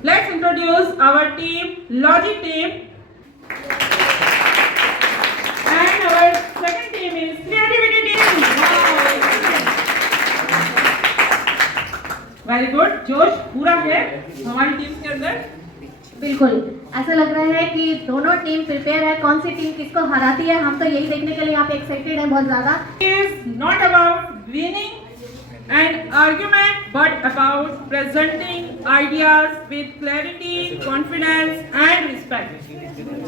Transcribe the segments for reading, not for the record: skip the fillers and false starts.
Let's introduce our team, Logic team. And our second team is Creativity team. Very good, जोश पूरा है हमारी team के अंदर। बिल्कुल ऐसा लग रहा है कि दोनों टीम प्रिपेयर है, कौन सी टीम किसको हराती है। हम तो यही देखने के लिए यहाँ पे एक्साइटेड है बहुत ज्यादा। Is not about winning an argument but about presenting ideas with clarity, confidence and respect.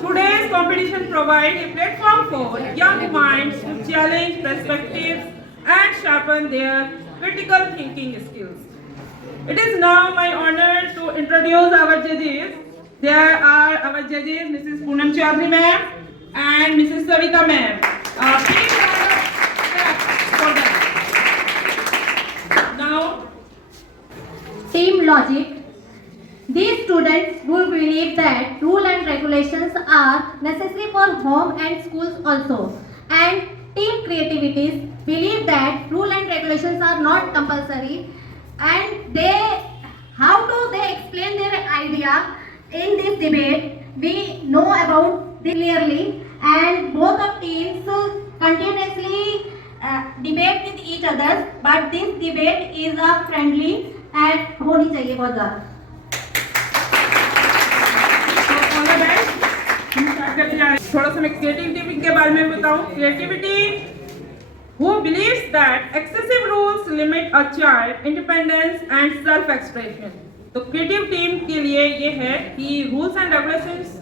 Today's competition provides a platform for young minds to challenge perspectives and sharpen their critical thinking skills. It is now my honor to introduce our judges. There are our judges, Mrs. Poonam Chaudhary ma'am and Mrs. Savita ma'am. Please clap for them. Now, Team Logic. These students who believe that rules and regulations are necessary for home and schools also. And Team Creativities believe that rules and regulations are not compulsory. And how do they explain their idea in this debate? We know about this clearly, and both of teams continuously debate with each other. But this debate is a friendly and होनी चाहिए बहुत ज़्यादा। all the best. हम start करने जा रहे हैं। थोड़ा सा मैं क्रिएटिविटी के बारे में बताऊं। Creativity who believes that excessive rules limit a child independence and self expression. तो क्रिएटिव टीम के लिए ये है कि रूल्स एंड रेगुलेशंस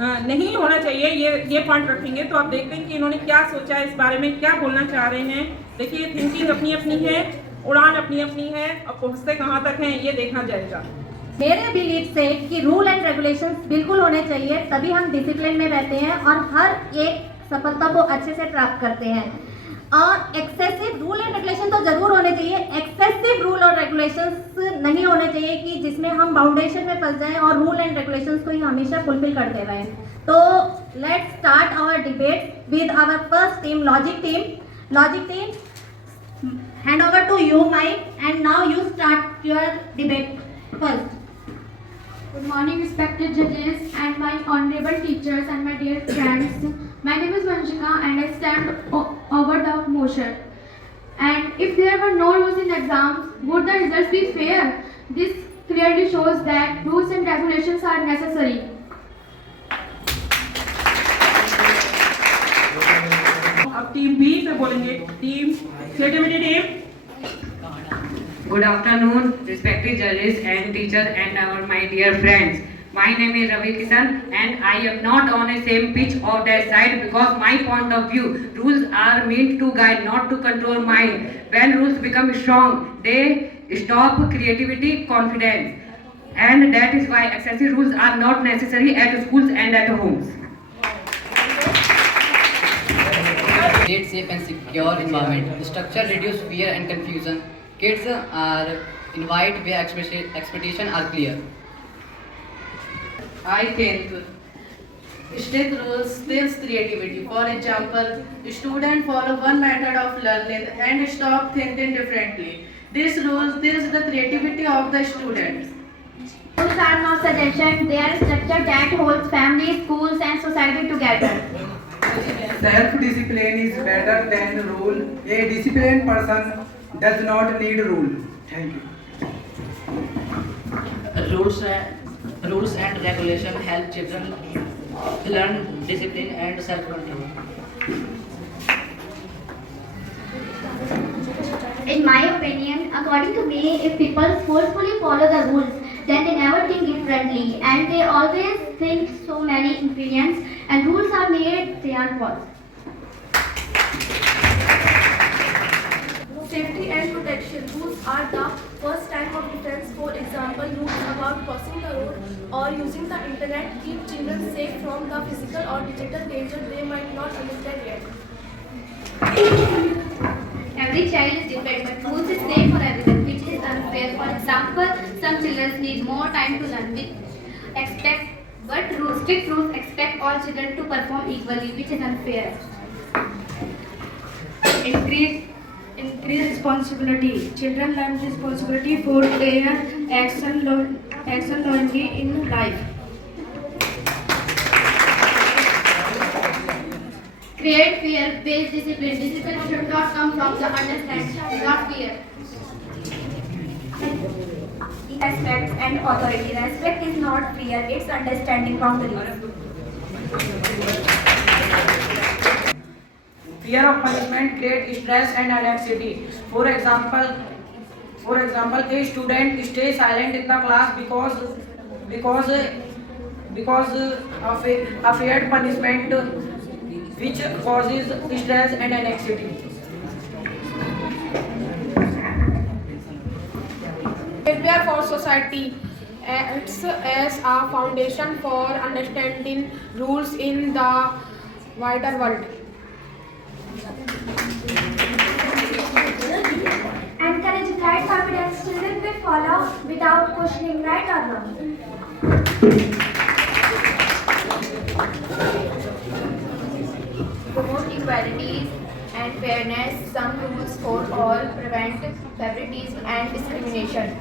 नहीं होना चाहिए, ये पॉइंट रखेंगे। तो आप देखते हैं कि इन्होंने क्या सोचा है, इस बारे में क्या बोलना चाह रहे हैं। देखिए, थिंकिंग अपनी अपनी है, उड़ान अपनी अपनी है, और पहुंचते कहाँ तक हैं ये देखना जाएगा। मेरे बिलीफ से कि रूल एंड रेगुलेशंस बिल्कुल होने चाहिए, तभी हम डिसिप्लिन में रहते हैं और हर एक सफलता को अच्छे से प्राप्त करते हैं। और एक्सेसिव रूल एंड रेगुलेशन तो जरूर होने चाहिए, एक्सेसिव रूल और रेगुलेशंस नहीं होने चाहिए कि जिसमें हम बाउंडेशन में फंस जाएं और रूल एंड रेगुलेशंस को ही हमेशा फुलफिल करते रहें। तो let's start our debate with our first team, logic team. Logic team, hand over to you mic and now you start your debate first. Good morning, respected judges and my honorable teachers and my dear friends. My name is Vanshika and I stand over the motion. And if there were no rules in exams, would the results be fair? This clearly shows that rules and regulations are necessary. अब team B से बोलेंगे, team creativity team. Good afternoon, respected judges and teachers and my dear friends. My name is Ravi Kisan and I am not on the same pitch of that side because my point of view, rules are meant to guide, not to control mind. When rules become strong, they stop creativity, confidence. And that is why excessive rules are not necessary at schools and at homes. Create safe and secure environment. Structure reduce fear and confusion. Kids are invited where expectations are clear. I think strict rules kills creativity. For example, students follow one method of learning and stop thinking differently. These rules kills the creativity of the students. Rules are not suggestions, they are structure that holds families, schools and society together. Self-discipline is better than rule. A disciplined person does not need rule. Thank you. Rules and regulation help children learn discipline and self-control. In my opinion, according to me, if people forcefully follow the rules, then they never think differently and they always think so many opinions and rules are made, they are false. Safety and protection. Rules are the first type of defense. For example, rules about crossing the road or using the internet keep children safe from the physical or digital danger they might not understand yet. Every child is different, but rules is same for everyone, which is unfair. For example, some children need more time to learn, but strict rules expect all children to perform equally, which is unfair. Increase responsibility. Children learn responsibility for their action, action only in life. Create fear-based discipline. Discipline should not come from the understanding, not fear. Respect and authority. Respect is not fear, it's understanding boundaries. Fear of punishment creates stress and anxiety. For example, a student stays silent in the class because of a feared punishment which causes stress and anxiety. Prepare for society acts as a foundation for understanding rules in the wider world. Encourage right confidence. Children will follow without questioning right or wrong. Promote equalities and fairness. Some rules for all prevent favoritism and discrimination.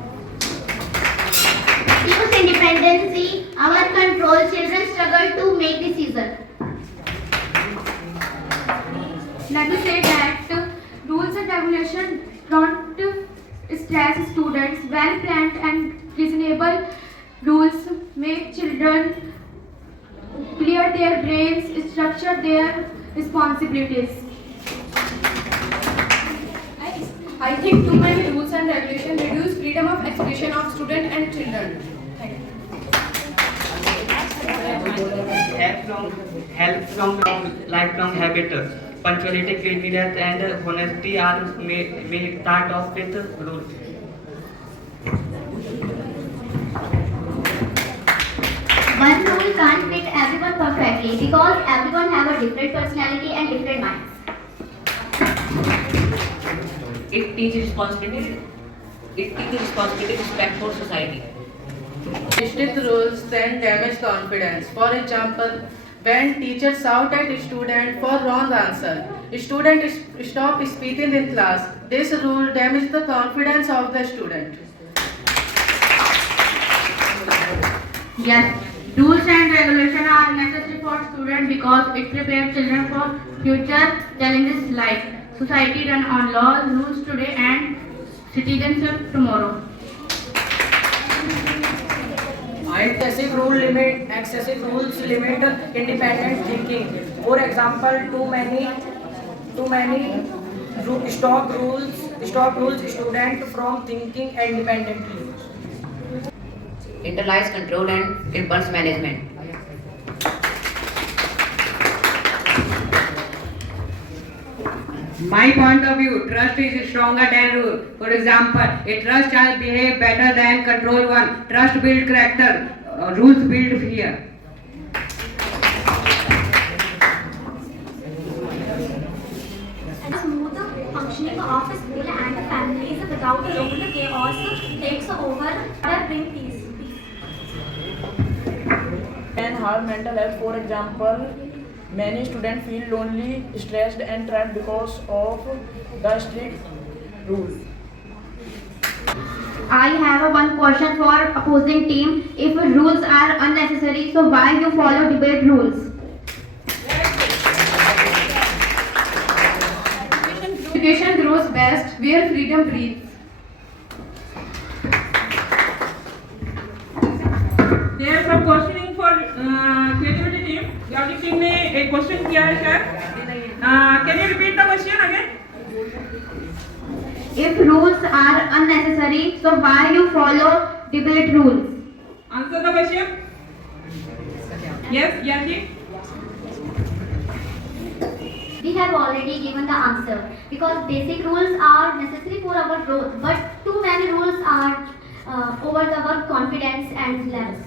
Youth independency, our control. Children struggle to make decisions. Let me say that rules and regulations don't stress students. Well planned and reasonable rules make children clear their brains, structure their responsibilities. I think too many rules and regulations reduce freedom of expression of students and children. Help from lifelong habit. Punctuality, cleanliness, and honesty are made start off with rules. One rule can't fit everyone perfectly because everyone have a different personality and different minds. It teaches responsibility. Respect for society. Strict rules then damage confidence. For example, when teachers shout at a student for wrong answer, student stop speaking in class. This rule damages the confidence of the student. Yes, rules and regulations are necessary for students because it prepares children for future challenges like society run on laws, rules today and citizenship tomorrow. Excessive rules limit independent thinking. For example, too many stop rules student from thinking independently. Internalize control and impulse management. My point of view, trust is stronger than rule. For example, a trust child behave better than control one. Trust build character, rules build fear. Smooth functioning of a school and families without a rule chaos takes over or bring peace. And harm mental health. For example, many students feel lonely, stressed, and trapped because of the strict rules. I have one question for opposing team. If rules are unnecessary, so why you follow debate rules? Education grows best where freedom breathes. There some questioning for creativity team. Logic team ने एक question किया है शायद. Can you repeat the question again? If rules are unnecessary, so why you follow debate rules? Answer the question. Yes, Yanji. We have already given the answer because basic rules are necessary for our growth, but too many rules are over our confidence and levels.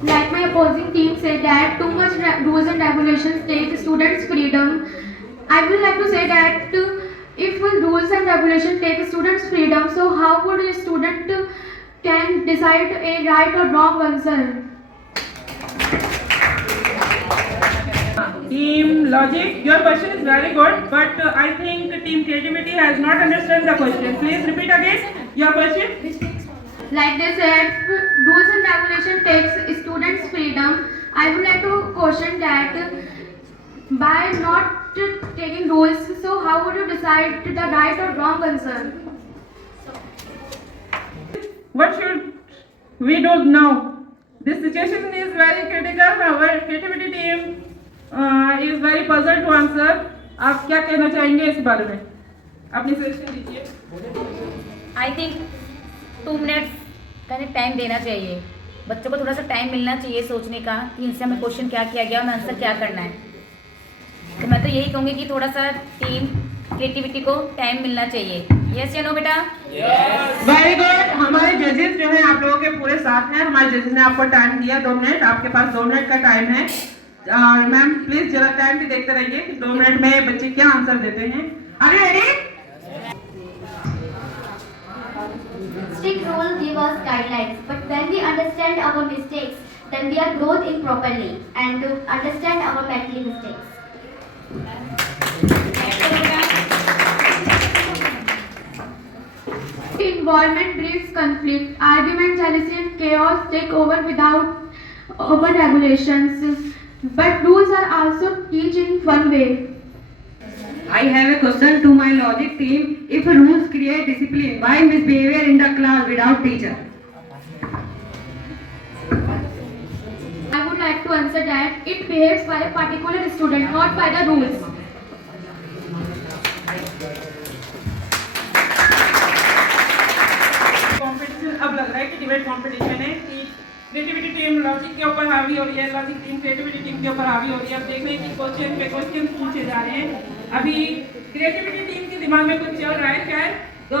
Like my opposing team said that too much rules and regulations take students' freedom. I would like to say that if rules and regulations take students' freedom, so how would a student can decide a right or wrong answer? Team Logic, your question is very good, but I think Team Creativity has not understood the question. Please repeat again your question. Like they said, rules and regulation takes students' freedom. I would like to question that by not taking rules, so how would you decide the right or wrong answer? What should we do now? This situation is very critical. Our creativity team is very puzzled to answer. आप क्या कहना चाहेंगे इस बारे में? अपनी suggestion दीजिए. I think 2 minutes का टाइम देना चाहिए. बच्चों को थोड़ा सा टाइम मिलना चाहिए सोचने का कि इनसे हमें क्वेश्चन क्या किया गया और आंसर क्या करना है. तो मैं तो यही कहूँगी कि थोड़ा सा टीम क्रिएटिविटी को टाइम मिलना चाहिए. यस या नो बेटा? Very good. हमारे जजेस जो हैं आप लोगों के पूरे साथ हैं. हमारे जजेस ने आपको टाइम दिया 2 मिनट. आपके पास 2 मिनट का टाइम है. मैम प्लीज जरा टाइम भी देखते रहिए कि 2 मिनट में बच्चे क्या आंसर देते हैं. Are you ready? Strict rules give us guidelines, but when we understand our mistakes, then we are growth in properly and to understand our mentally mistakes. Involvement breeds conflict, argument, jealousy, and chaos take over without over regulations. But rules are also teach in fun way. I have a question to my logic team. If rules create discipline, why misbehavior in the class without teacher? I would like to answer that it behaves by a particular student, not by the rules. Competition अब लग रहा है कि debate competition है कि creativity team logic के ऊपर हावी हो रही है, लॉजिक टीम क्रिएटिविटी टीम के ऊपर हावी हो रही है. अब देख रहे हैं कि क्वेश्चन पे क्वेश्चन पूछे जा रहे हैं. अभी क्रिएटिविटी टीम के दिमाग में कुछ चल रहा है शायद. तो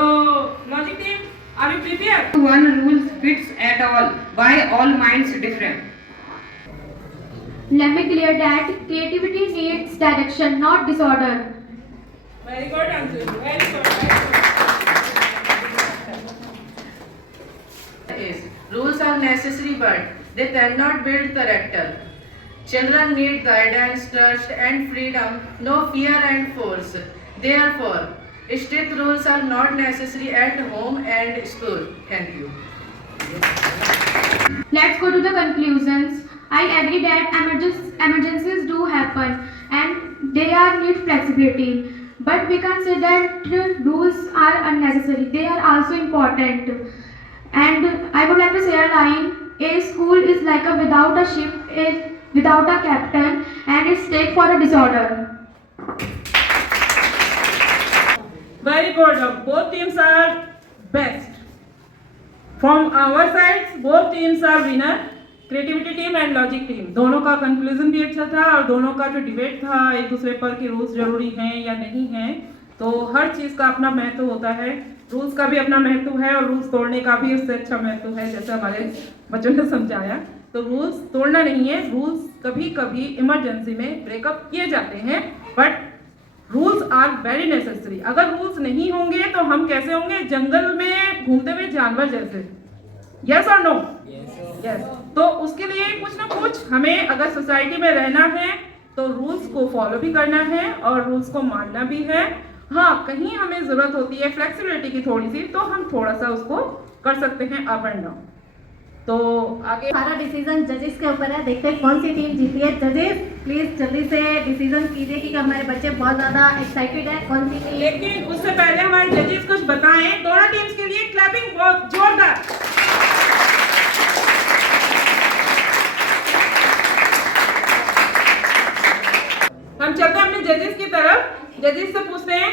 logic team are you prepared? One rule fits at all. Why all minds different? Let me clear that creativity needs direction, not disorder. Very good answer. Very good. Rules are necessary, but they cannot build character. Children need guidance, trust, and freedom, no fear and force. Therefore, strict rules are not necessary at home and school. Thank you. Let's go to the conclusions. I agree that emergencies do happen and they are need flexibility. But we can't say that rules are unnecessary. They are also important. And I would like to say a line: a school is like a without a ship, without a captain, and it's take for a disorder. Very good. Both teams are best. From our sides, both teams are winner. Creativity team and logic team दोनों का conclusion भी अच्छा था और दोनों का जो debate था एक दूसरे पर कि रूल्स जरूरी हैं या नहीं हैं. तो हर चीज़ का अपना महत्व होता है. रूल्स का भी अपना महत्व है और रूल्स तोड़ने का भी उससे अच्छा महत्व है, जैसे हमारे बच्चों ने समझाया. तो रूल्स तोड़ना नहीं है. रूल्स कभी कभी इमरजेंसी में ब्रेकअप किए जाते हैं, but rules are very necessary. अगर रूल्स नहीं होंगे तो हम कैसे होंगे? जंगल में घूमते हुए जानवर जैसे. यस और नो? यस. तो उसके लिए कुछ ना कुछ हमें अगर सोसाइटी में रहना है तो रूल्स को फॉलो भी करना है और रूल्स को मानना भी है. हाँ, कहीं हमें ज़रूरत होती है फ्लेक्सिबिलिटी की थोड़ी सी, तो हम थोड़ा सा उसको कर सकते हैं अप एंड डाउन. तो आगे सारा डिसीजन जजेस के ऊपर है. देखते हैं कौन सी टीम जीती है. जजेस प्लीज जल्दी से डिसीजन कीजिए कि हमारे बच्चे बहुत ज़्यादा एक्साइटेड है. कौन सी टीम? लेकिन उससे पहले हमारे जजेस कुछ बताएं. दोनों टीम्स के लिए क्लैपिंग बहुत जोरदार. हम चलते हैं अपने जजेस की तरफ. जजेस से पूछते हैं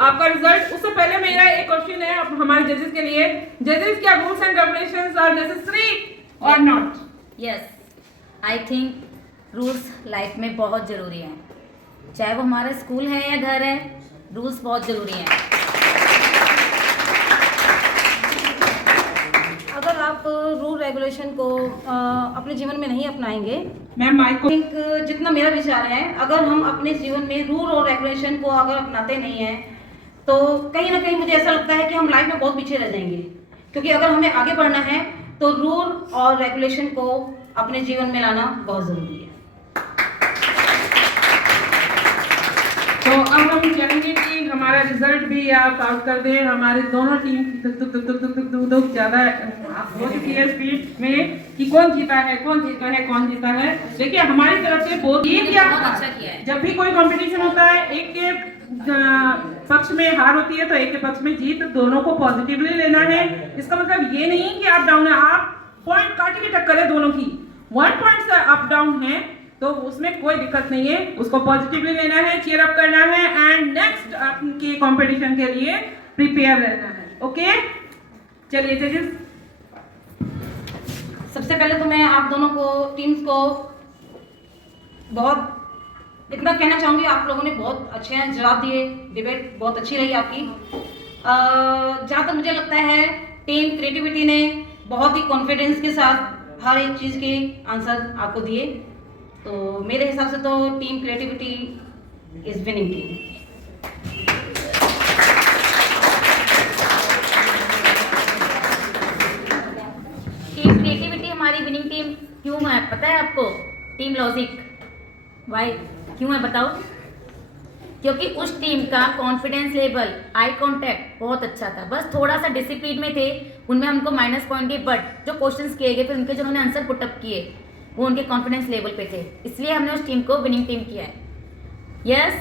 आपका रिजल्ट. उससे पहले मेरा एक क्वेश्चन है हमारे जजेस के लिए. जजेस, क्या rules and regulations are necessary और not? Yes, I think rules life में बहुत ज़रूरी हैं. चाहे वो हमारा स्कूल है या घर है, रूल्स बहुत ज़रूरी हैं. अगर आप रूल रेगुलेशन को अपने जीवन में नहीं अपनाएंगे, मैम माइक को. जितना मेरा विचार है, अगर हम अपने जीवन में रूल और रेगुलेशन को अगर अपनाते नहीं हैं तो कहीं ना कहीं मुझे ऐसा लगता है कि हम लाइफ में बहुत पीछे रह जाएंगे. क्योंकि अगर हमें आगे बढ़ना है तो रूल और रेगुलेशन को अपने जीवन में लाना बहुत ज़रूरी है. अब हम चाहेंगे कि हमारा रिजल्ट भी आप आउट कर दें। हमारे दोनों टीम दुख ज़्यादा हो चुकी है स्पीड में कि कौन जीता है, कौन जीता है। देखिए हमारी तरफ से बहुत जीत या अच्छा किया है। जब भी कोई कंपटीशन होता है, एक के पक्ष में हार होती है तो एक के पक्ष में जीत, दोनों को पॉजिटिवली लेना है। इसका मतलब ये नहीं कि आप डाउन है, आप पॉइंट काट के टक्कर है दोनों की, 1 पॉइंट से अप डाउन है तो उसमें कोई दिक्कत नहीं है, उसको पॉजिटिवली लेना है, चीयर अप करना है एंड नेक्स्ट आपके कंपटीशन के लिए प्रिपेयर रहना है। ओके, चलिए जजेस। सबसे पहले तो मैं आप दोनों को टीम्स को बहुत इतना कहना चाहूँगी, आप लोगों ने बहुत अच्छे जवाब दिए, डिबेट बहुत अच्छी रही आपकी। जहाँ तक मुझे लगता है टीम क्रिएटिविटी ने बहुत ही कॉन्फिडेंस के साथ हर एक चीज़ के आंसर आपको दिए, तो मेरे हिसाब से तो team creativity is winning team. Team creativity हमारी विनिंग टीम क्यों है पता है आपको? टीम लॉजिक वाई क्यों है बताओ? क्योंकि उस टीम का कॉन्फिडेंस लेवल, आई कांटेक्ट बहुत अच्छा था, बस थोड़ा सा डिसिप्लिन में थे, उनमें हमको माइनस पॉइंट दिए, बट जो क्वेश्चंस किए गए फिर उनके जो उन्होंने आंसर पुटअप किए वो उनके कॉन्फिडेंस लेवल पे थे, इसलिए हमने उस टीम को विनिंग टीम किया है। यस